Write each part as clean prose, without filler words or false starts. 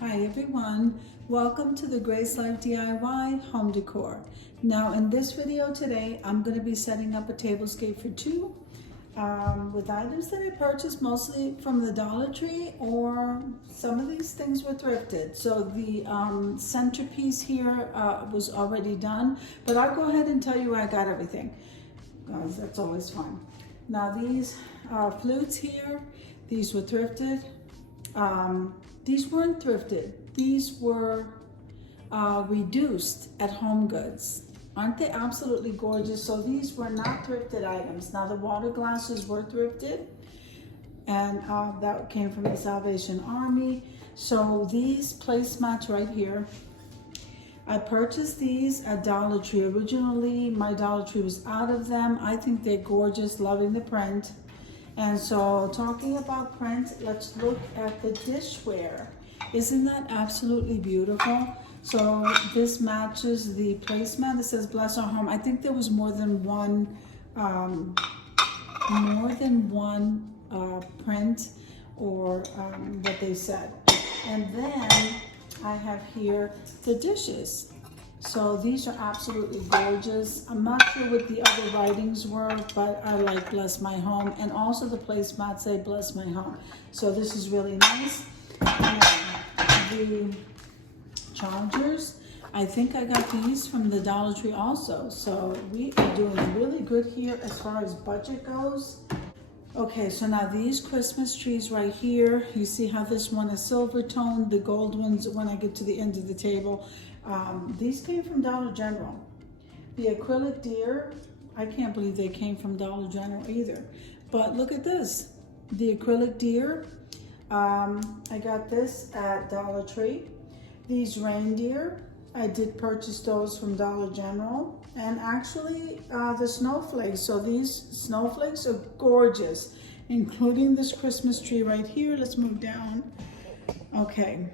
Hi everyone, welcome to the Grace Life DIY home decor. Now in this video today, I'm going to be setting up a tablescape for two with items that I purchased mostly from the Dollar Tree, or some of these things were thrifted. So the centerpiece here was already done, but I'll go ahead and tell you where I got everything, because that's always fun. Now these flutes here, these were thrifted. These weren't thrifted. These were reduced at Home Goods. Aren't they absolutely gorgeous? So these were not thrifted items. Now the water glasses were thrifted, and that came from the Salvation Army. So these placemats right here, I purchased these at Dollar Tree. Originally, my Dollar Tree was out of them. I think they're gorgeous, loving the print. And so talking about print, let's look at the dishware. Isn't that absolutely beautiful? So this matches the placemat. It says bless our home. I think there was more than one print, or what they said. And then I have here the dishes. So these are absolutely gorgeous. I'm not sure what the other writings were, but I like bless my home. And also the placemats say bless my home. So this is really nice. And the chargers, I think I got these from the Dollar Tree also. So we are doing really good here as far as budget goes. Okay, so now these Christmas trees right here, you see how this one is silver toned, the gold ones when I get to the end of the table. These came from Dollar General. The acrylic deer, I can't believe they came from Dollar General either. But look at this, the acrylic deer. I got this at Dollar Tree. These reindeer, I did purchase those from Dollar General. And actually the snowflakes, so these snowflakes are gorgeous, including this Christmas tree right here. Let's move down. Okay.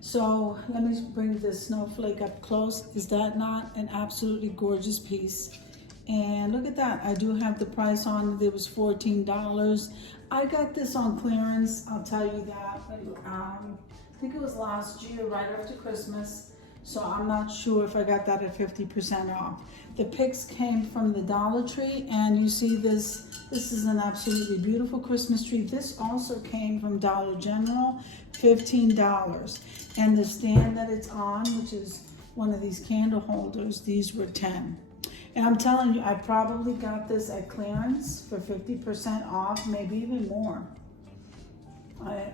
So let me bring this snowflake up close. Is that not an absolutely gorgeous piece? And look at that. I do have the price on it. It was $14. I got this on clearance. I'll tell you that. I think it was last year, right after Christmas. So I'm not sure if I got that at 50% off. The picks came from the Dollar Tree, and you see this. This is an absolutely beautiful Christmas tree. This also came from Dollar General, $15. And the stand that it's on, which is one of these candle holders, these were $10. And I'm telling you, I probably got this at clearance for 50% off, maybe even more.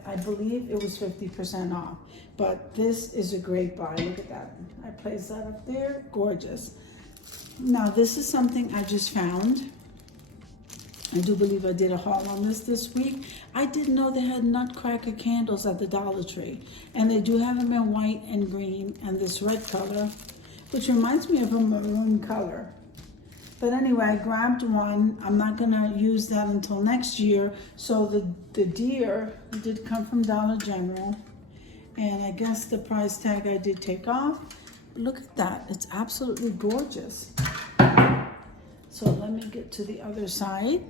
I believe it was 50% off, but this is a great buy. Look at that. I placed that up there, gorgeous. Now this is something I just found. I do believe I did a haul on this week. I didn't know they had nutcracker candles at the Dollar Tree, and they do have them in white and green and this red color, which reminds me of a maroon color. But anyway, I grabbed one. I'm not gonna use that until next year. So the deer did come from Dollar General, and I guess the price tag I did take off. Look at that, it's absolutely gorgeous. So let me get to the other side.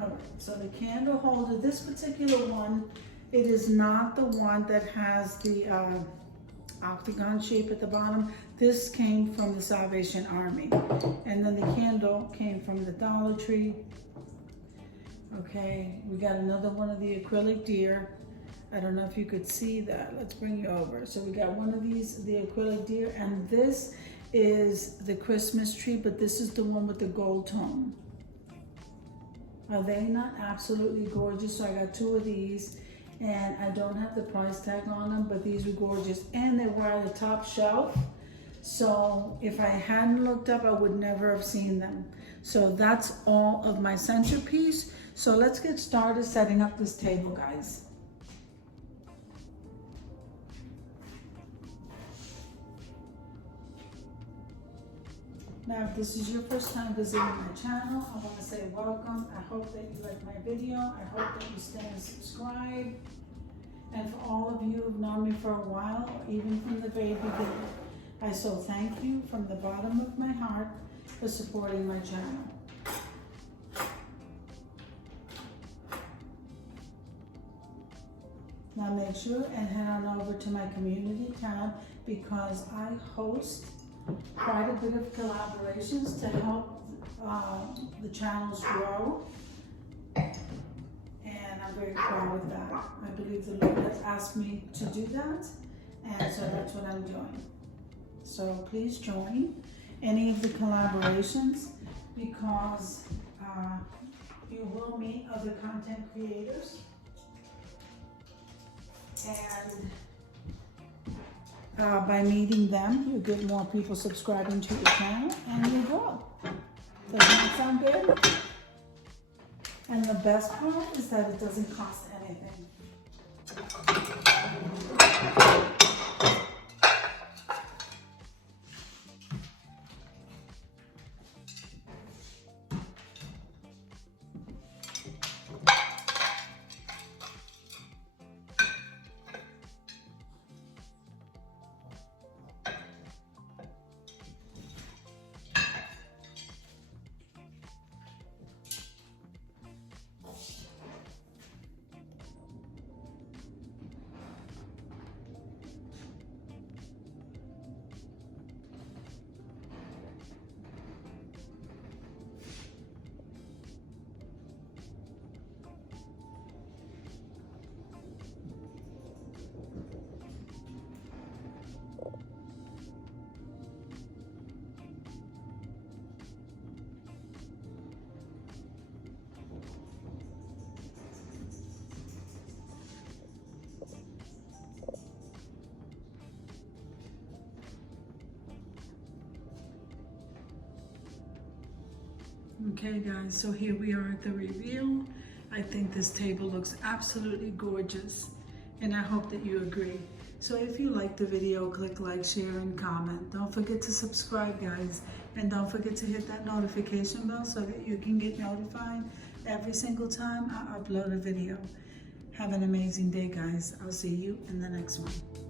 All right, so the candle holder, this particular one, it is not the one that has the octagon shape at the bottom. This came from the Salvation Army. And then the candle came from the Dollar Tree. Okay, we got another one of the acrylic deer. I don't know if you could see that. Let's bring you over. So we got one of these, the acrylic deer, and this is the Christmas tree, but this is the one with the gold tone. Are they not absolutely gorgeous? So I got two of these. And I don't have the price tag on them, but these were gorgeous. And they were at the top shelf. So if I hadn't looked up, I would never have seen them. So that's all of my centerpiece. So let's get started setting up this table, guys. Now, if this is your first time visiting my channel, I want to say welcome. I hope that you like my video. I hope that you stay and subscribe. And for all of you who've known me for a while, or even from the very beginning, I so thank you from the bottom of my heart for supporting my channel. Now make sure and head on over to my community tab because I host quite a bit of collaborations to help the channels grow. And I'm very proud of that. I believe the Lord has asked me to do that, and so that's what I'm doing. So please join any of the collaborations because you will meet other content creators, and by meeting them, you get more people subscribing to your channel and you grow. Doesn't that sound good? And the best part is that it doesn't cost anything. Okay guys, so here we are at the reveal. I think this table looks absolutely gorgeous and I hope that you agree. So if you like the video, click like, share, and comment. Don't forget to subscribe guys, and don't forget to hit that notification bell so that you can get notified every single time I upload a video. Have an amazing day guys. I'll see you in the next one.